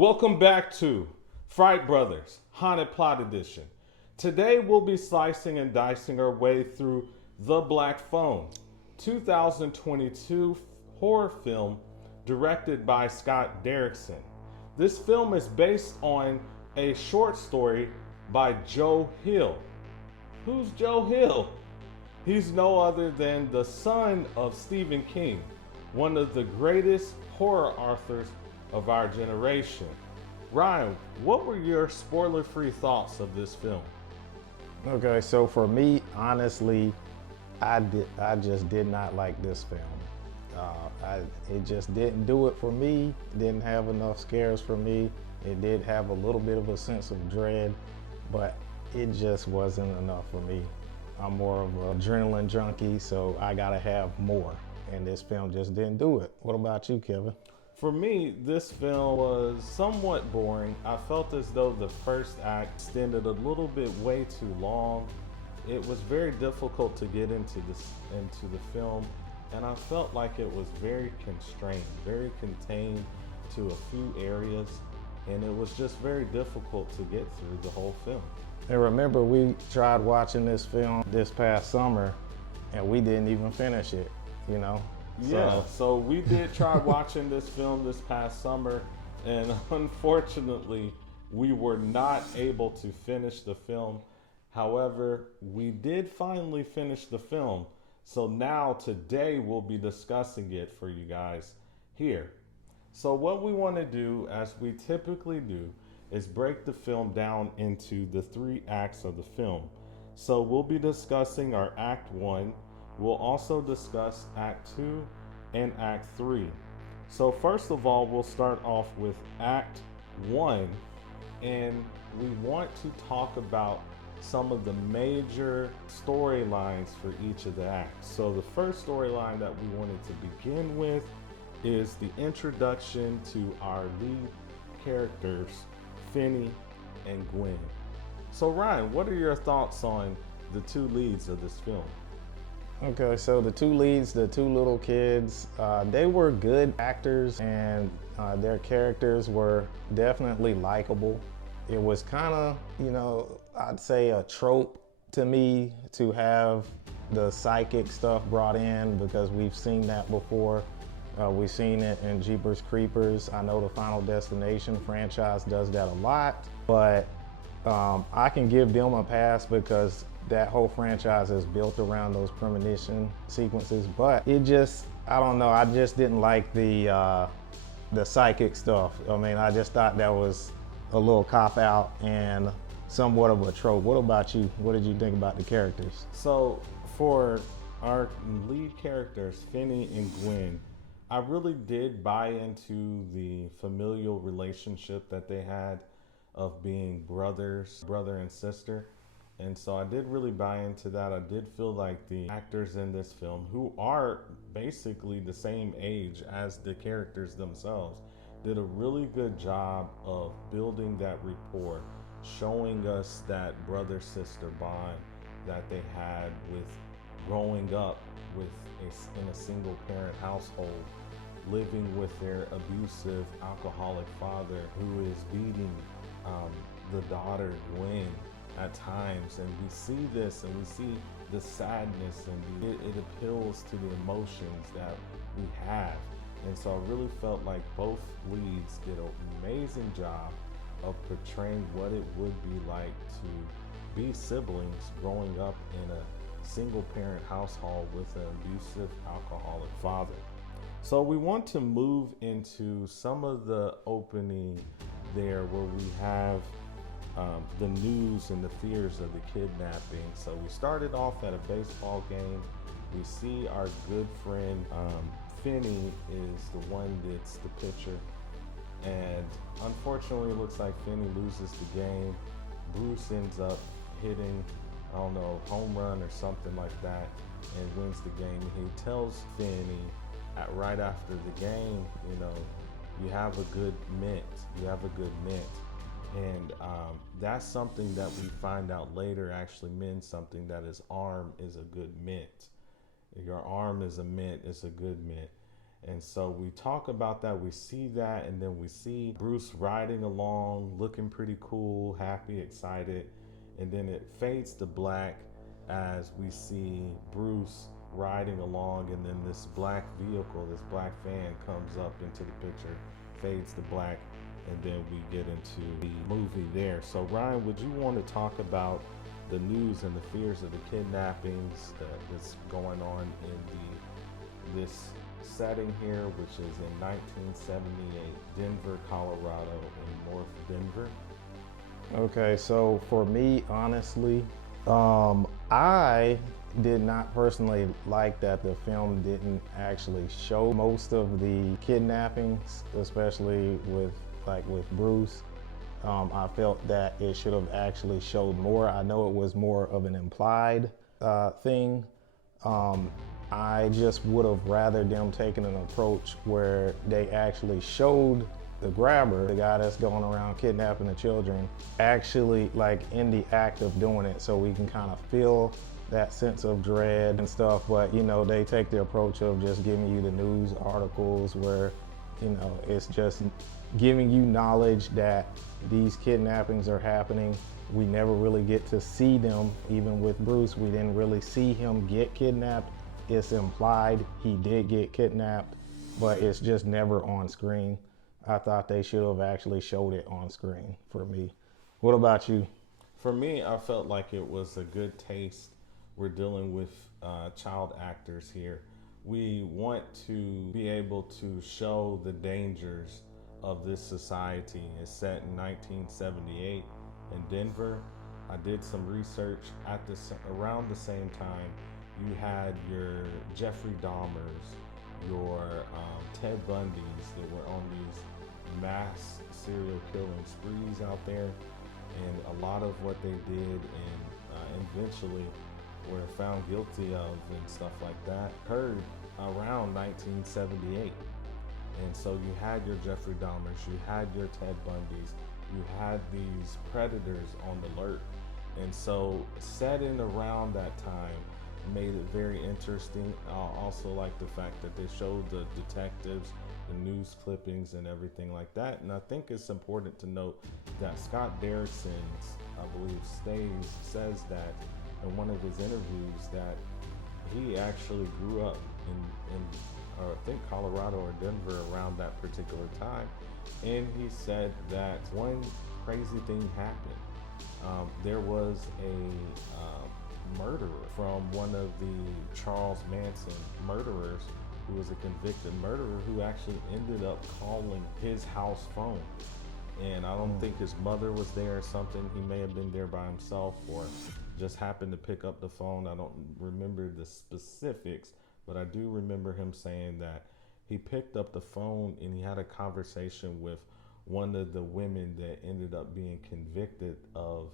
Welcome back to Fright Brothers Haunted Plot Edition. Today we'll be slicing and dicing our way through The Black Phone, 2022 horror film directed by Scott Derrickson. This film is based on a short story by Joe Hill. Who's Joe Hill? He's no other than the son of Stephen King, one of the greatest horror authors of our generation. Ryan, what were your spoiler-free thoughts of this film? Okay, so for me, honestly, I just did not like this film. It just didn't do it for me. Didn't have enough scares for me. It did have a little bit of a sense of dread, but it just wasn't enough for me. I'm more of an adrenaline junkie, so I gotta have more. And this film just didn't do it. What about you, Kevin? For me, this film was somewhat boring. I felt as though the first act extended a little bit way too long. It was very difficult to get into the film, and I felt like it was very constrained, very contained to a few areas, and it was just very difficult to get through the whole film. And remember, we tried watching this film this past summer, and we didn't even finish it, you know? Yeah, so we did try watching this film this past summer, and unfortunately, we were not able to finish the film. However, we did finally finish the film. So now today we'll be discussing it for you guys here. So what we want to do, as we typically do, is break the film down into the 3 acts of the film. So we'll be discussing our Act 1. We'll also discuss Act 2 and Act 3. So first of all, we'll start off with Act 1, and we want to talk about some of the major storylines for each of the acts. So the first storyline that we wanted to begin with is the introduction to our lead characters, Finney and Gwen. So Ryan, what are your thoughts on the 2 leads of this film? Okay, so the 2 leads, the 2 little kids, they were good actors, and their characters were definitely likable. It was kind of, you know, I'd say a trope to me to have the psychic stuff brought in, because we've seen that before. We've seen it in Jeepers Creepers. I know the Final Destination franchise does that a lot, but I can give them a pass because that whole franchise is built around those premonition sequences. But it just, I don't know, I just didn't like the psychic stuff. I mean, I just thought that was a little cop-out and somewhat of a trope. What about you? What did you think about the characters? So for our lead characters, Finney and Gwen, I really did buy into the familial relationship that they had of being brothers, brother and sister. And so I did really buy into that. I did feel like the actors in this film, who are basically the same age as the characters themselves, did a really good job of building that rapport, showing us that brother-sister bond that they had with growing up in a single parent household, living with their abusive alcoholic father who is beating the daughter Gwen at times. And we see this, and we see the sadness, and it appeals to the emotions that we have. And so I really felt like both leads did an amazing job of portraying what it would be like to be siblings growing up in a single parent household with an abusive alcoholic father. So we want to move into some of the opening there, where we have the news and the fears of the kidnapping. So we started off at a baseball game. We see our good friend Finney is the one that's the pitcher, and unfortunately it looks like Finney loses the game. Bruce ends up hitting, I don't know, home run or something like that, and wins the game. He tells Finney right after the game, you know, you have a good mint, you have a good mint. And that's something that we find out later actually means something, that his arm is a good mint. Your arm is a mint, it's a good mint. And so we talk about that, we see that, and then we see Bruce riding along, looking pretty cool, happy, excited. And then it fades to black as we see Bruce riding along, and then this black vehicle, this black van comes up into the picture, fades to black, and then we get into the movie there. So Ryan, would you want to talk about the news and the fears of the kidnappings that's going on in this setting here, which is in 1978, Denver, Colorado, in North Denver? Okay, so for me, honestly, I did not personally like that the film didn't actually show most of the kidnappings, especially with Bruce. I felt that it should have actually showed more. I know it was more of an implied thing. I just would have rather them taken an approach where they actually showed the grabber, the guy that's going around kidnapping the children, actually like in the act of doing it, so we can kind of feel that sense of dread and stuff. But you know, they take the approach of just giving you the news articles where, you know, it's just giving you knowledge that these kidnappings are happening. We never really get to see them. Even with Bruce, we didn't really see him get kidnapped. It's implied he did get kidnapped, but it's just never on screen. I thought they should have actually showed it on screen for me. What about you? For me, I felt like it was a good taste. We're dealing with child actors here. We want to be able to show the dangers of this society. It's set in 1978 in Denver. I did some research at around the same time. You had your Jeffrey Dahmers, your Ted Bundys that were on these mass serial killing sprees out there, and a lot of what they did and eventually were found guilty of and stuff like that occurred around 1978. And so you had your Jeffrey Dahmers, you had your Ted Bundys, you had these predators on the alert. And so setting around that time made it very interesting. I also like the fact that they showed the detectives, the news clippings and everything like that. And I think it's important to note that Scott Derrickson's, I believe, says that in one of his interviews that he actually grew up in I think Colorado or Denver around that particular time. And he said that one crazy thing happened. There was a murderer from one of the Charles Manson murderers who was a convicted murderer who actually ended up calling his house phone. And I don't think his mother was there or something. He may have been there by himself or just happened to pick up the phone. I don't remember the specifics, but I do remember him saying that he picked up the phone and he had a conversation with one of the women that ended up being convicted of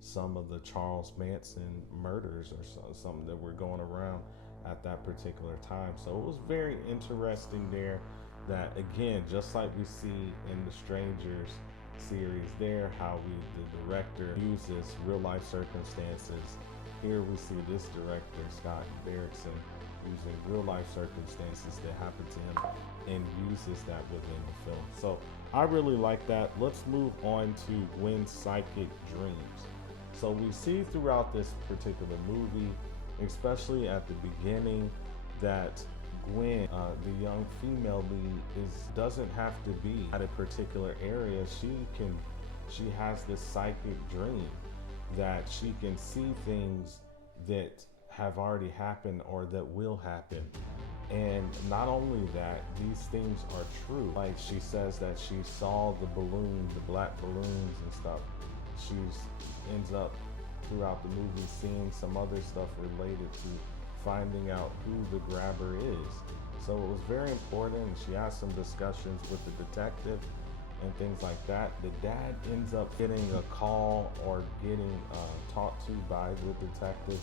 some of the Charles Manson murders or something that were going around at that particular time. So it was very interesting there that, again, just like we see in the Strangers series there, how the director uses real life circumstances. Here we see this director, Scott Derrickson, using real life circumstances that happened to him and uses that within the film. So I really like that. Let's move on to Gwen's psychic dreams. So we see throughout this particular movie, especially at the beginning, that Gwen, the young female lead, doesn't have to be at a particular area. She has this psychic dream that she can see things that have already happened or that will happen. And not only that, these things are true. Like she says that she saw the balloon, the black balloons and stuff. She ends up throughout the movie seeing some other stuff related to finding out who the grabber is. So it was very important, and she has some discussions with the detective and things like that. The dad ends up getting a call or getting talked to by the detective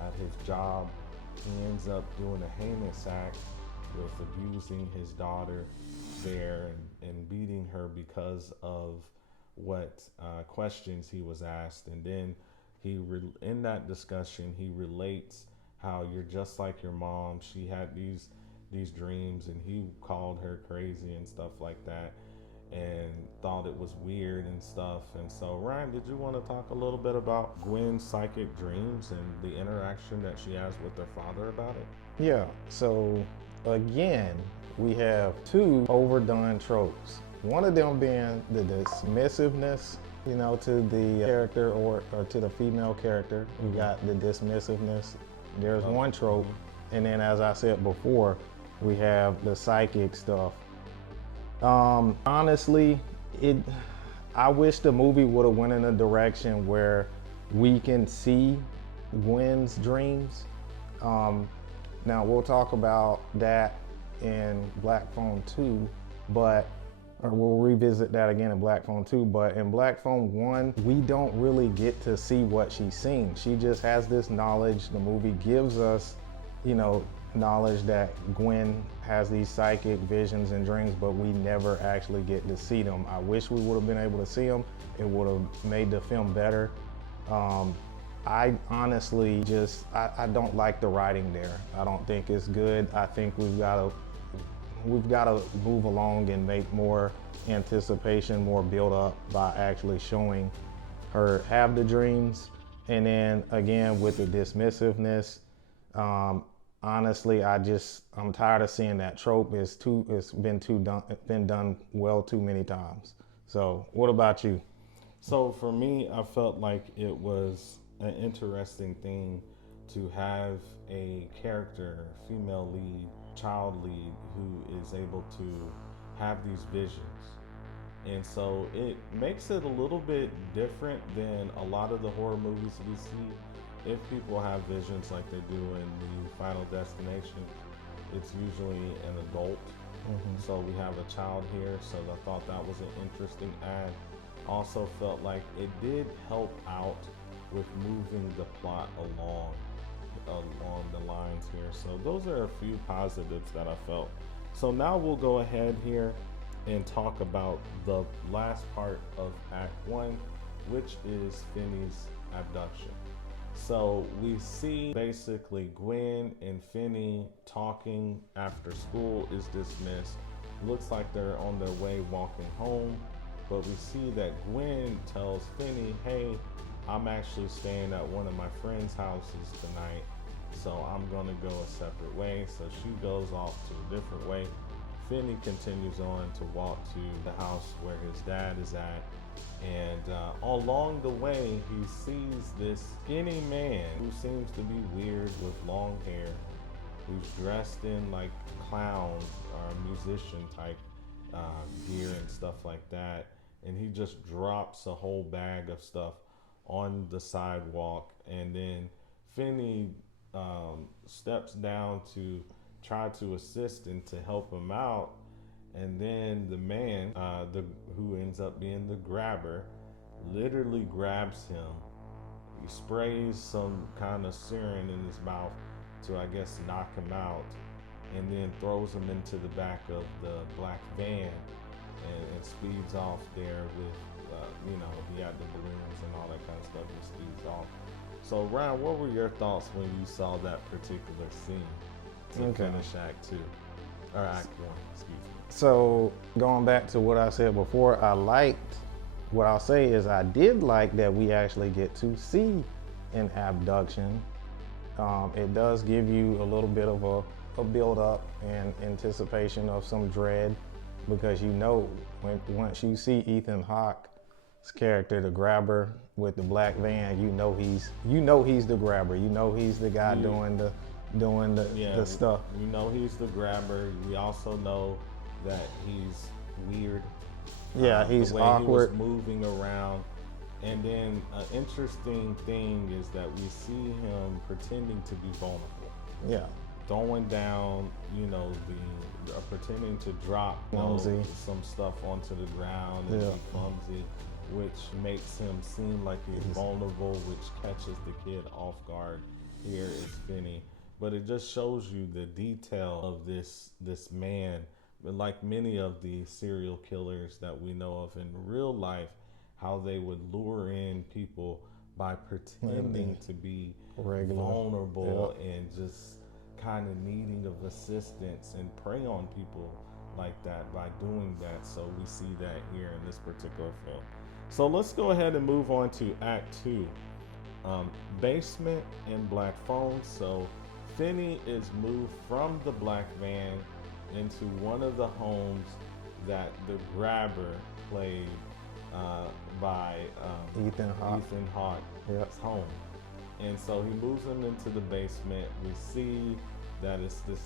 at his job. He ends up doing a heinous act with abusing his daughter there and beating her because of what questions he was asked. And then in that discussion, he relates how you're just like your mom. She had these these dreams, and he called her crazy and stuff like that, and thought it was weird and stuff. And so, Ryan, did you want to talk a little bit about Gwen's psychic dreams and the interaction that she has with her father about it? Yeah, so again, we have two overdone tropes. One of them being the dismissiveness, you know, to the character or to the female character. We got the dismissiveness. There's one trope. And then, as I said before, we have the psychic stuff. Honestly, I wish the movie would have went in a direction where we can see Gwen's dreams. Now we'll talk about that in Black Phone 2, or we'll revisit that again in Black Phone 2, but in Black Phone 1, we don't really get to see what she's seen. She just has this knowledge. The movie gives us, you know, knowledge that Gwen has these psychic visions and dreams, but we never actually get to see them. I wish we would have been able to see them. It would have made the film better. I honestly I don't like the writing there. I don't think it's good. I think we've got to move along and make more anticipation, more build up by actually showing her have the dreams. And then again, with the dismissiveness, honestly, I'm tired of seeing that trope. It's been done well too many times. So what about you? So for me, I felt like it was an interesting thing to have a character, female lead, child lead, who is able to have these visions. And so it makes it a little bit different than a lot of the horror movies we see. If people have visions like they do in the Final Destination, it's usually an adult. So we have a child here, so I thought that was an interesting add. Also felt like it did help out with moving the plot along the lines here. So those are a few positives that I felt. So now we'll go ahead here and talk about the last part of Act 1, which is Finney's abduction. So we see basically Gwen and Finney talking after school is dismissed. Looks like they're on their way walking home, but we see that Gwen tells Finney, hey, I'm actually staying at one of my friend's houses tonight, so I'm gonna go a separate way. So she goes off to a different way. Finney continues on to walk to the house where his dad is at. And along the way, he sees this skinny man who seems to be weird with long hair, who's dressed in like clown or musician type gear and stuff like that. And he just drops a whole bag of stuff on the sidewalk. And then Finney steps down to try to assist and to help him out. And then the man, who ends up being the grabber, literally grabs him. He sprays some kind of sarin in his mouth to, I guess, knock him out, and then throws him into the back of the black van and speeds off there with, he had the balloons and all that kind of stuff, and speeds off. So, Ryan, what were your thoughts when you saw that particular scene to finish Act 2, or Act 1, excuse me? So going back to what I said before, what I'll say is I did like that we actually get to see an abduction. It does give you a little bit of a build up and anticipation of some dread, because once you see Ethan Hawke's character, the grabber with the black van, you know he's the grabber. You know he's the guy doing the stuff. You know he's the grabber. We also know that he's weird. Yeah, he's the way awkward. He was moving around. And then an interesting thing is that we see him pretending to be vulnerable. Yeah. Throwing down, pretending to drop some stuff onto the ground and be clumsy, which makes him seem like he's vulnerable, which catches the kid off guard. Here is Finney. But it just shows you the detail of this man. Like many of the serial killers that we know of in real life, how they would lure in people by pretending to be vulnerable and just kind of needing of assistance and prey on people like that by doing that. So we see that here in this particular film. So let's go ahead and move on to Act 2. Basement and black phone. So Finney is moved from the black van into one of the homes that the grabber played by Ethan Hawke. Ethan Hawke's Yep. home. And so he moves him into the basement. We see that it's this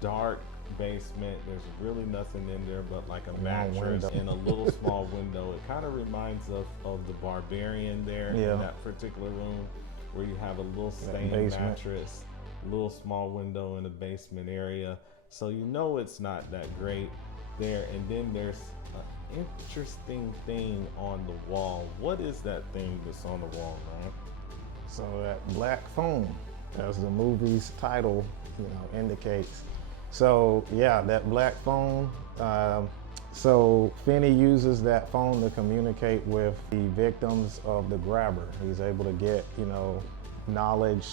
dark basement. There's really nothing in there but like a mattress and a little small window. It kind of reminds of the Barbarian there in that particular room, where you have a little stained mattress, little small window in the basement area. So you know it's not that great there. And then there's an interesting thing on the wall. What is that thing that's on the wall, man? So that black phone, as the movie's title, indicates. So yeah, that black phone. So Finney uses that phone to communicate with the victims of the grabber. He's able to get, knowledge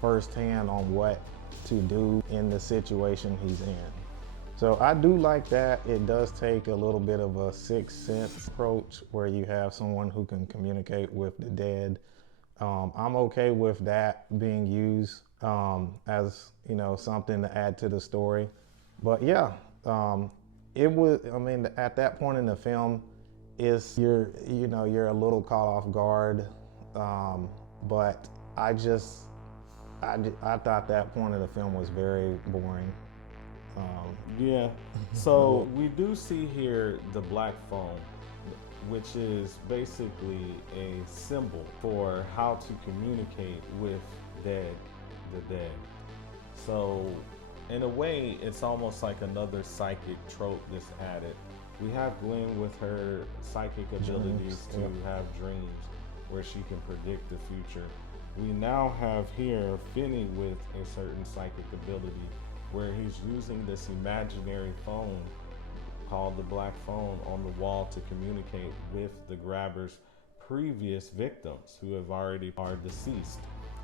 firsthand on what to do in the situation he's in. So I do like that. It does take a little bit of a sixth sense approach where you have someone who can communicate with the dead. I'm okay with that being used as something to add to the story. But yeah, it was. I mean, at that point in the film, you're a little caught off guard. But I thought that point of the film was very boring. Yeah. So we do see here the black phone, which is basically a symbol for how to communicate with the dead. So in a way, it's almost like another psychic trope that's added. We have Gwen with her psychic abilities to have dreams where she can predict the future. We now have here Finney with a certain psychic ability where he's using this imaginary phone called the black phone on the wall to communicate with the grabber's previous victims who are deceased.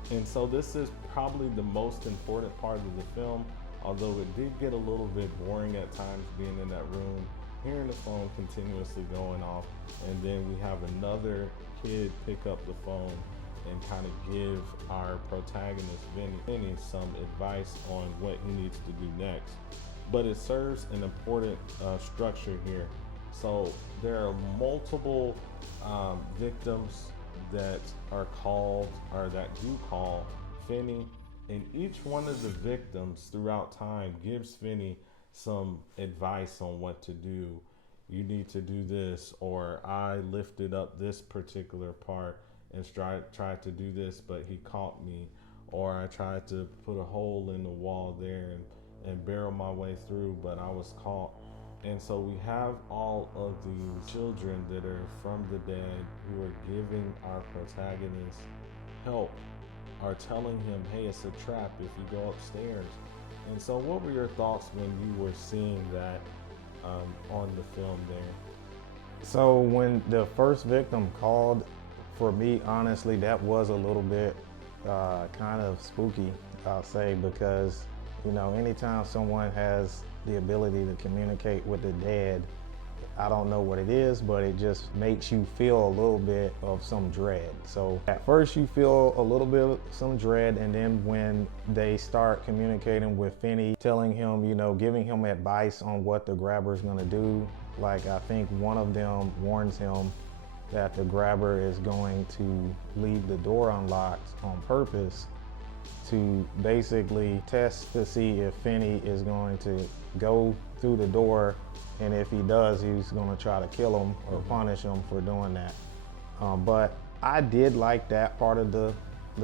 And so this is probably the most important part of the film, although it did get a little bit boring at times being in that room, hearing the phone continuously going off, and then we have another kid pick up the phone and kind of give our protagonist Finney some advice on what he needs to do next. But it serves an important structure here. So there are multiple victims that are called, or that do call Finney, and each one of the victims throughout time gives Finney some advice on what to do. You need to do this, or I lifted up this particular part and tried to do this, but he caught me, or I tried to put a hole in the wall there and barrel my way through, but I was caught. And so we have all of these children that are from the dead who are giving our protagonist help, are telling him, hey, it's a trap if you go upstairs. And so what were your thoughts when you were seeing that on the film there? So when the first victim called, for me, honestly, that was a little bit kind of spooky, I'll say, because anytime someone has the ability to communicate with the dead, I don't know what it is, but it just makes you feel a little bit of some dread. So at first you feel a little bit of some dread, and then when they start communicating with Finney, telling him, giving him advice on what the grabber is gonna do, like I think one of them warns him that the grabber is going to leave the door unlocked on purpose to basically test to see if Finney is going to go through the door, and if he does, he's going to try to kill him or punish him for doing that. But I did like that part of the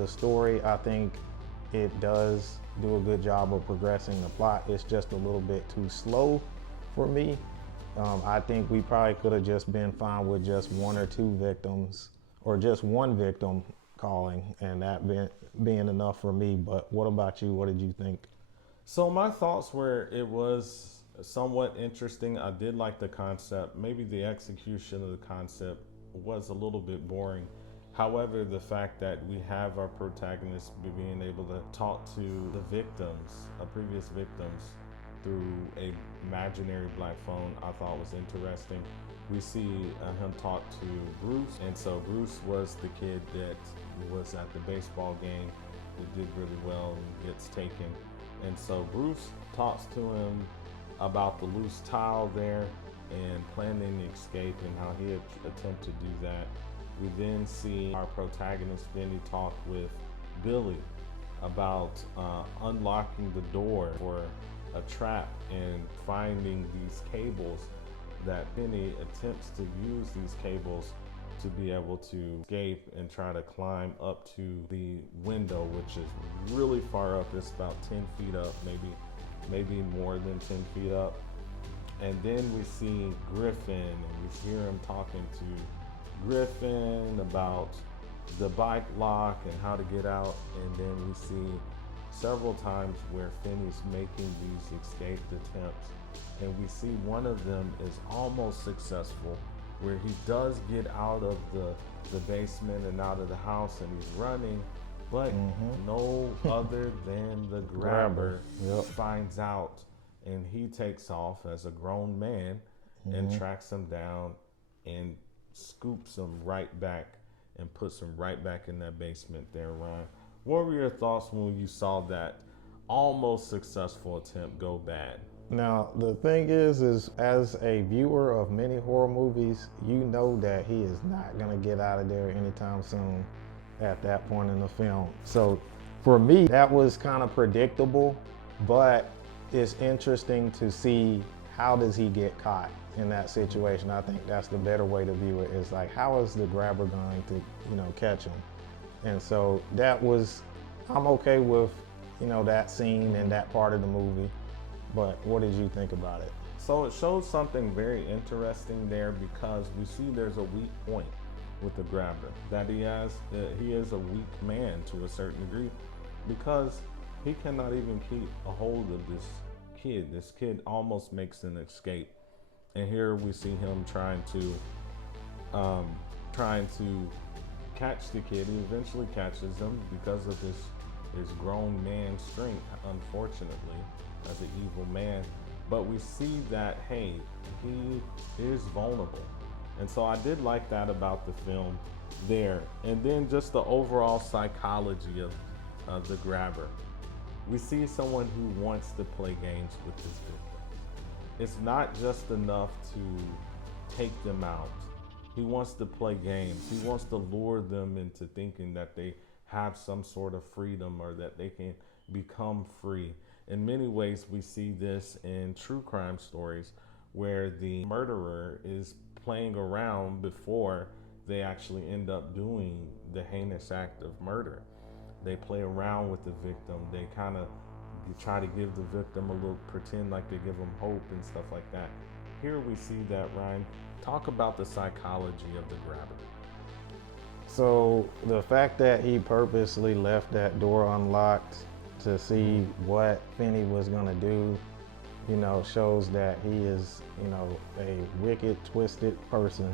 story. I think it does do a good job of progressing the plot. It's just a little bit too slow for me. I think we probably could have just been fine with just one or two victims, or just one victim calling, and that being enough for me. But what about you? What did you think? So my thoughts were, it was somewhat interesting. I did like the concept. Maybe the execution of the concept was a little bit boring However, the fact that we have our protagonist being able to talk to the victims, previous victims, through a imaginary black phone, I thought was interesting. We see him talk to Bruce, and so Bruce was the kid that was at the baseball game who did really well and gets taken. And so Bruce talks to him about the loose tile there and planning the escape and how he attempt to do that. We then see our protagonist Finney talk with Billy about unlocking the door for a trap and finding these cables that Finney attempts to use these cables to be able to escape and try to climb up to the window, which is really far up. It's about 10 feet up, maybe more than 10 feet up. And then we see Griffin, and we hear him talking to Griffin about the bike lock and how to get out. And then we see several times where Finney's making these escape attempts, and we see one of them is almost successful, where he does get out of the basement and out of the house, and he's running, but no other than the grabber finds out, and he takes off as a grown man and tracks him down and scoops him right back and puts him right back in that basement there, Ryan. What were your thoughts when you saw that almost successful attempt go bad? Now, the thing is as a viewer of many horror movies, you know that he is not gonna get out of there anytime soon at that point in the film. So for me, that was kind of predictable, but it's interesting to see how does he get caught in that situation. I think that's the better way to view it, is like, how is the grabber going to, catch him? And so I'm okay with, that scene and that part of the movie. But what did you think about it? So it shows something very interesting there, because we see there's a weak point with the grabber, that he is a weak man to a certain degree, because he cannot even keep a hold of this kid. This kid almost makes an escape. And here we see him trying to catch the kid. He eventually catches him because of his grown man strength, unfortunately, as an evil man. But we see that, hey, he is vulnerable. And so I did like that about the film there. And then just the overall psychology of the grabber. We see someone who wants to play games with his victim. It's not just enough to take them out. He wants to play games. He wants to lure them into thinking that they have some sort of freedom, or that they can become free. In many ways, we see this in true crime stories, where the murderer is playing around before they actually end up doing the heinous act of murder. They play around with the victim. They kind of try to give the victim a little, pretend like they give them hope and stuff like that. Here we see that, Ryan. Talk about the psychology of the grabber. So the fact that he purposely left that door unlocked to see what Finney was gonna do, shows that he is, a wicked, twisted person,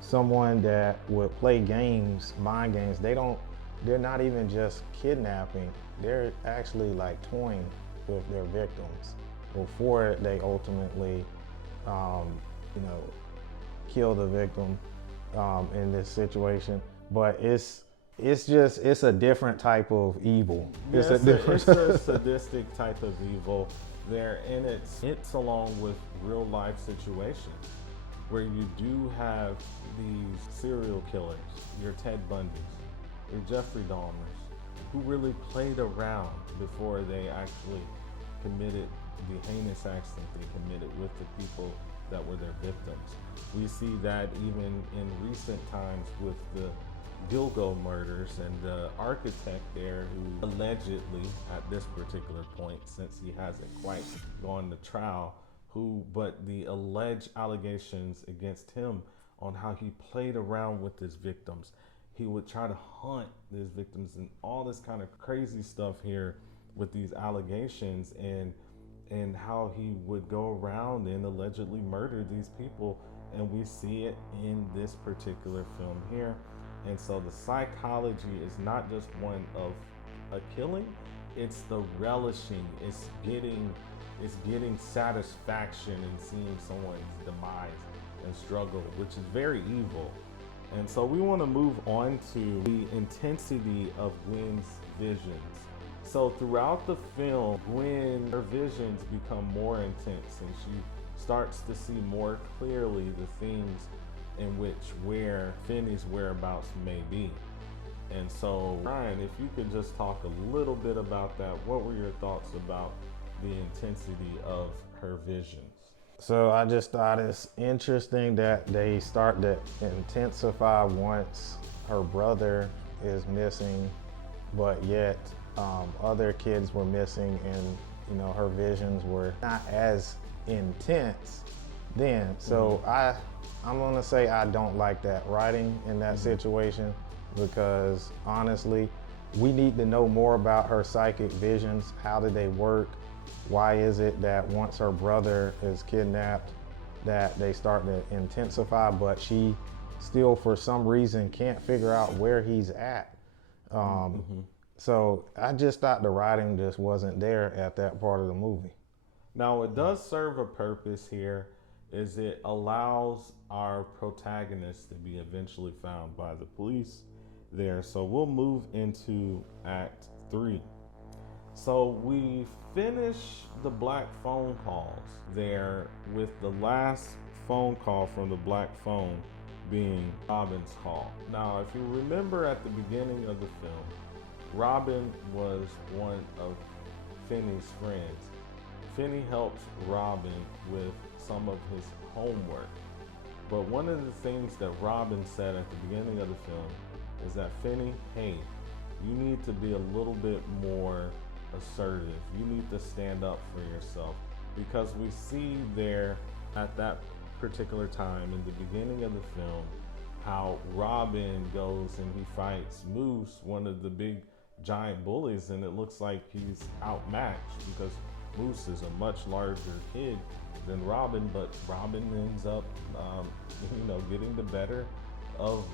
someone that would play games, mind games. They're not even just kidnapping, they're actually like toying with their victims before they ultimately, kill the victim in this situation. But it's a different type of evil. It's a sadistic type of evil there, and it's along with real life situations where you do have these serial killers, your Ted Bundys, your Jeffrey Dahmers, who really played around before they actually committed the heinous acts that they committed with the people that were their victims. We see that even in recent times with the Gilgo murders, and the architect there, who allegedly, at this particular point, since he hasn't quite gone to trial, but the alleged allegations against him on how he played around with his victims. He would try to hunt his victims and all this kind of crazy stuff here with these allegations, and how he would go around and allegedly murder these people. And we see it in this particular film here. And so the psychology is not just one of a killing, it's the relishing, it's getting satisfaction in seeing someone's demise and struggle, which is very evil. And so we want to move on to the intensity of Gwen's visions. So throughout the film, Gwen, her visions become more intense, and she starts to see more clearly the things in which where Finney's whereabouts may be. And so, Ryan, if you could just talk a little bit about that, what were your thoughts about the intensity of her visions? So I just thought it's interesting that they start to intensify once her brother is missing, but yet other kids were missing, and you know, her visions were not as intense then. So I'm gonna say I don't like that writing in that situation, because honestly, we need to know more about her psychic visions. How do they work? Why is it that once her brother is kidnapped that they start to intensify, but she still for some reason can't figure out where he's at? So I just thought the writing just wasn't there at that part of the movie. Now it does serve a purpose here, is it allows our protagonist to be eventually found by the police there. So we'll move into Act 3. So we finish the black phone calls there with the last phone call from the black phone being Robin's call. Now, if you remember at the beginning of the film, Robin was one of Finney's friends. Finney helps Robin with some of his homework. But one of the things that Robin said at the beginning of the film is that, Finney, hey, you need to be a little bit more assertive. You need to stand up for yourself, because we see there at that particular time in the beginning of the film how Robin goes and he fights Moose, one of the big giant bullies, and it looks like he's outmatched because Moose is a much larger kid than Robin, but Robin ends up getting the better of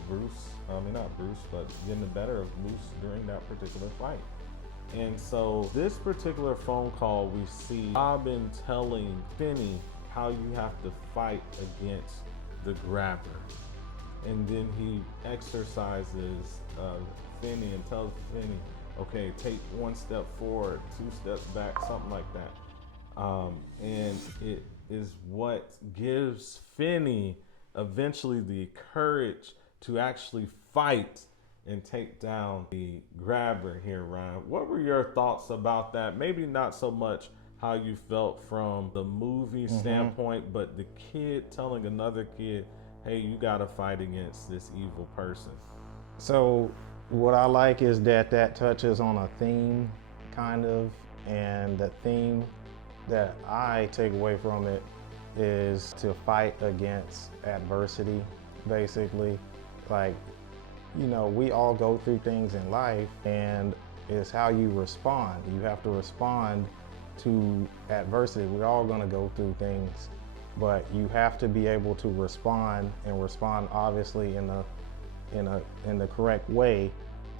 getting the better of Moose during that particular fight. And so this particular phone call, we see Robin telling Finney how you have to fight against the grabber. And then he exercises Finney and tells Finney, okay, take one step forward, 2 steps back, something like that. And it is what gives Finney eventually the courage to actually fight and take down the grabber here, Ryan. What were your thoughts about that? Maybe not so much how you felt from the movie standpoint, but the kid telling another kid, hey, you gotta fight against this evil person. So what I like is that touches on a theme, kind of, and the theme that I take away from it is to fight against adversity, basically. Like, you know, we all go through things in life, and it's how you respond. You have to respond to adversity. We're all gonna go through things, but you have to be able to respond, and respond obviously in the correct way.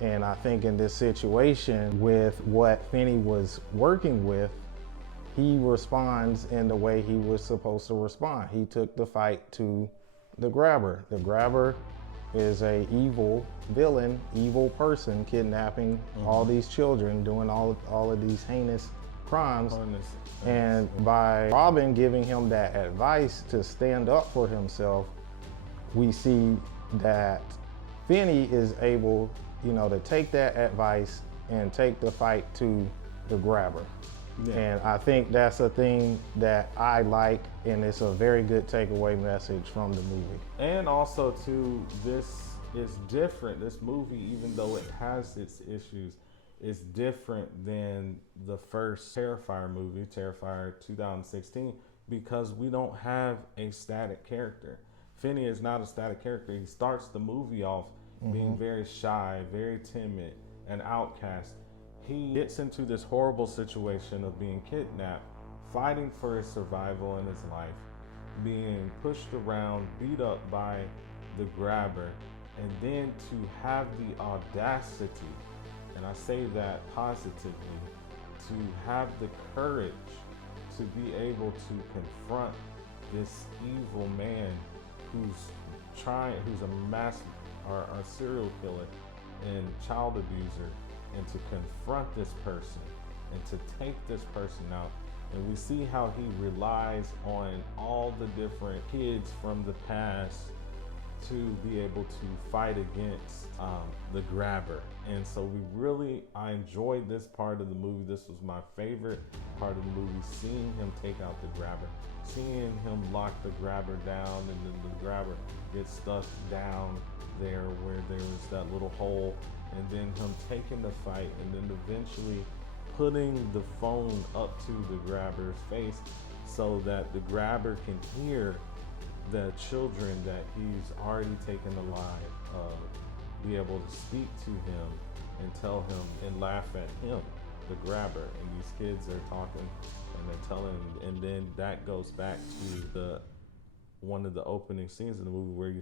And I think in this situation with what Finney was working with, he responds in the way he was supposed to respond. He took the fight to the grabber. The grabber is a evil villain, evil person, kidnapping all these children, doing all of these heinous crimes. And by Robin giving him that advice to stand up for himself, we see that Finney is able, to take that advice and take the fight to the grabber. Yeah. And I think that's a thing that I like, and it's a very good takeaway message from the movie. And also too, this is different. This movie, even though it has its issues, is different than the first Terrifier movie, Terrifier 2016, because we don't have a static character. Finney is not a static character. He starts the movie off being very shy, very timid, an outcast. He gets into this horrible situation of being kidnapped, fighting for his survival in his life, being pushed around, beat up by the grabber, And then to have the audacity, and I say that positively, to have the courage to be able to confront this evil man who's a serial killer and child abuser, and to confront this person and to take this person out. And we see how he relies on all the different kids from the past to be able to fight against the grabber. And so I enjoyed this part of the movie. This was my favorite part of the movie, seeing him take out the grabber, seeing him lock the grabber down, and then the grabber gets stuck down there where there was that little hole, and then him taking the fight, and then eventually putting the phone up to the grabber's face so that the grabber can hear the children that he's already taken alive, be able to speak to him and tell him and laugh at him, the grabber. And these kids are talking and they're telling him, and then that goes back to one of the opening scenes in the movie where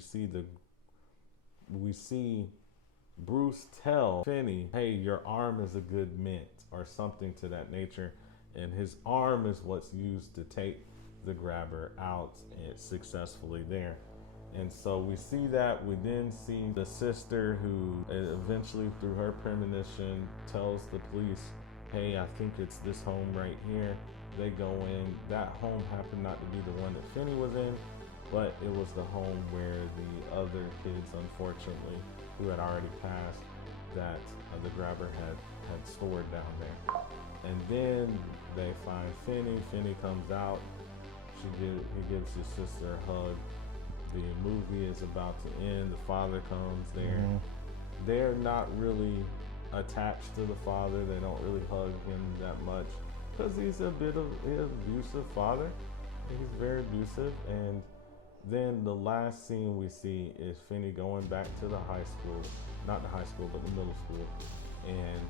we see Bruce tell Finney, hey, your arm is a good mint, or something to that nature, and his arm is what's used to take the grabber out and successfully there. And so we see that. We then see the sister who eventually, through her premonition, tells the police, hey, I think it's this home right here. They go in. That home happened not to be the one that Finney was in, but it was the home where the other kids, unfortunately, who had already passed, that the grabber had stored down there. And then they find Finney. Finney comes out. He gives his sister a hug. The movie is about to end. The father comes there. Mm-hmm. They're not really attached to the father. They don't really hug him that much because he's an abusive father. He's very abusive. And then the last scene we see is Finney going back to the high school, not the high school, but the middle school. And,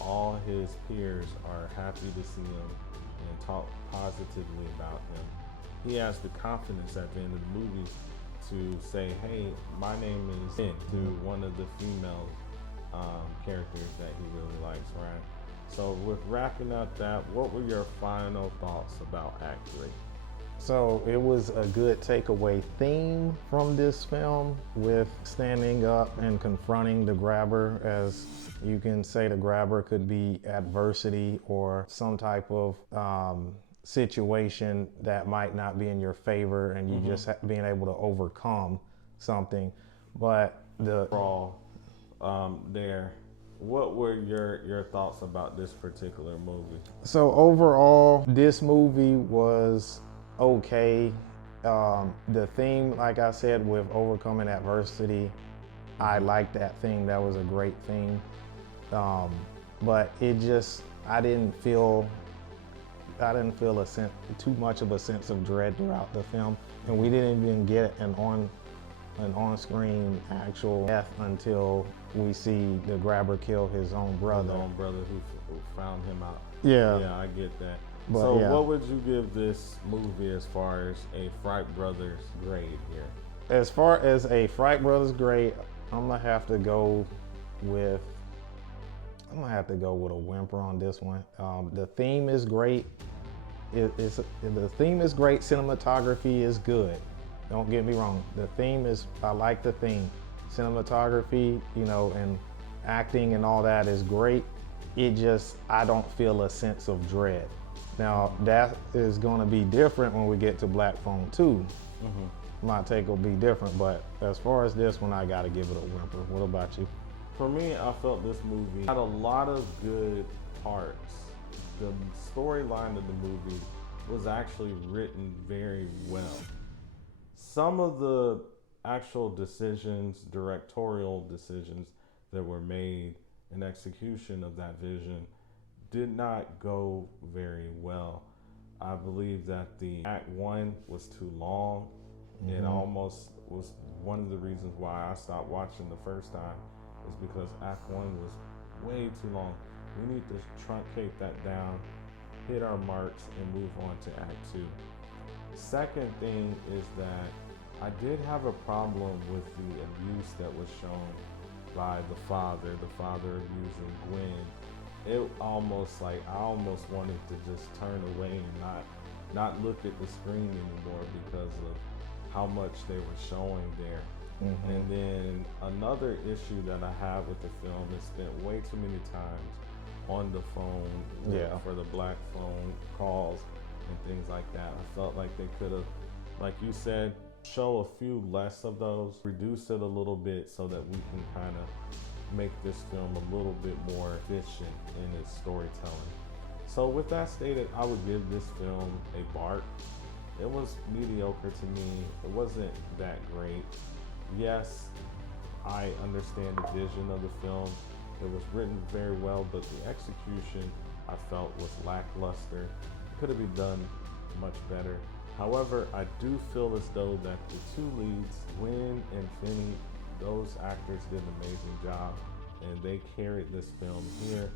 all his peers are happy to see him and talk positively about him. He has the confidence at the end of the movie to say, hey, my name is Finn, to one of the female characters that he really likes, right? So with wrapping up that, what were your final thoughts about Act 3? So it was a good takeaway theme from this film, with standing up and confronting the grabber. As you can say, the grabber could be adversity or some type of situation that might not be in your favor, and you just being able to overcome something. But what were your thoughts about this particular movie? So overall, this movie was okay. The theme, like I said, with overcoming adversity, I liked that theme. That was a great theme. But I didn't feel too much of a sense of dread throughout the film, and we didn't even get an on-screen actual death until we see the grabber kill his own brother. His own brother who found him out. Yeah, I get that. But, so what would you give this movie as far as a Fright Brothers grade here? As far as a Fright Brothers grade, I'm gonna have to go with a whimper on this one. The theme is great. The theme is great. Cinematography is good. Don't get me wrong. I like the theme. Cinematography, and acting and all that is great. I don't feel a sense of dread. Now, that is going to be different when we get to Black Phone 2. My take will be different, but as far as this one, I got to give it a whimper. What about you? For me, I felt this movie had a lot of good parts. The storyline of the movie was actually written very well. Some of the actual directorial decisions that were made in execution of that vision did not go very well. I believe that the Act 1 was too long. It almost was one of the reasons why I stopped watching the first time, is because Act 1 was way too long. We need to truncate that down, hit our marks, and move on to Act 2. Second thing is that I did have a problem with the abuse that was shown by the father abusing Gwen. It almost like, I almost wanted to just turn away and not look at the screen anymore because of how much they were showing there. Mm-hmm. And then another issue that I have with the film is spent way too many times on the phone for the black phone calls and things like that. I felt like they could have, like you said, show a few less of those, reduce it a little bit so that we can kind of make this film a little bit more efficient in its storytelling. So with that stated, I would give this film a bark. It was mediocre to me. It wasn't that great. Yes, I understand the vision of the film. It was written very well, but the execution I felt was lackluster. It could have been done much better. However, I do feel as though that the two leads, Gwen and Finney, those actors did an amazing job, and they carried this film here.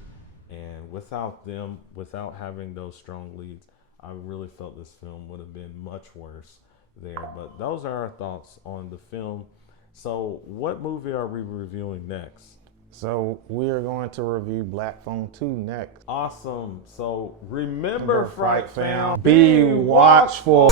And without them, without having those strong leads, I really felt this film would have been much worse there. But those are our thoughts on the film. So what movie are we reviewing next? So we are going to review Black Phone 2 next. Awesome. So remember, Fright fam, be watchful.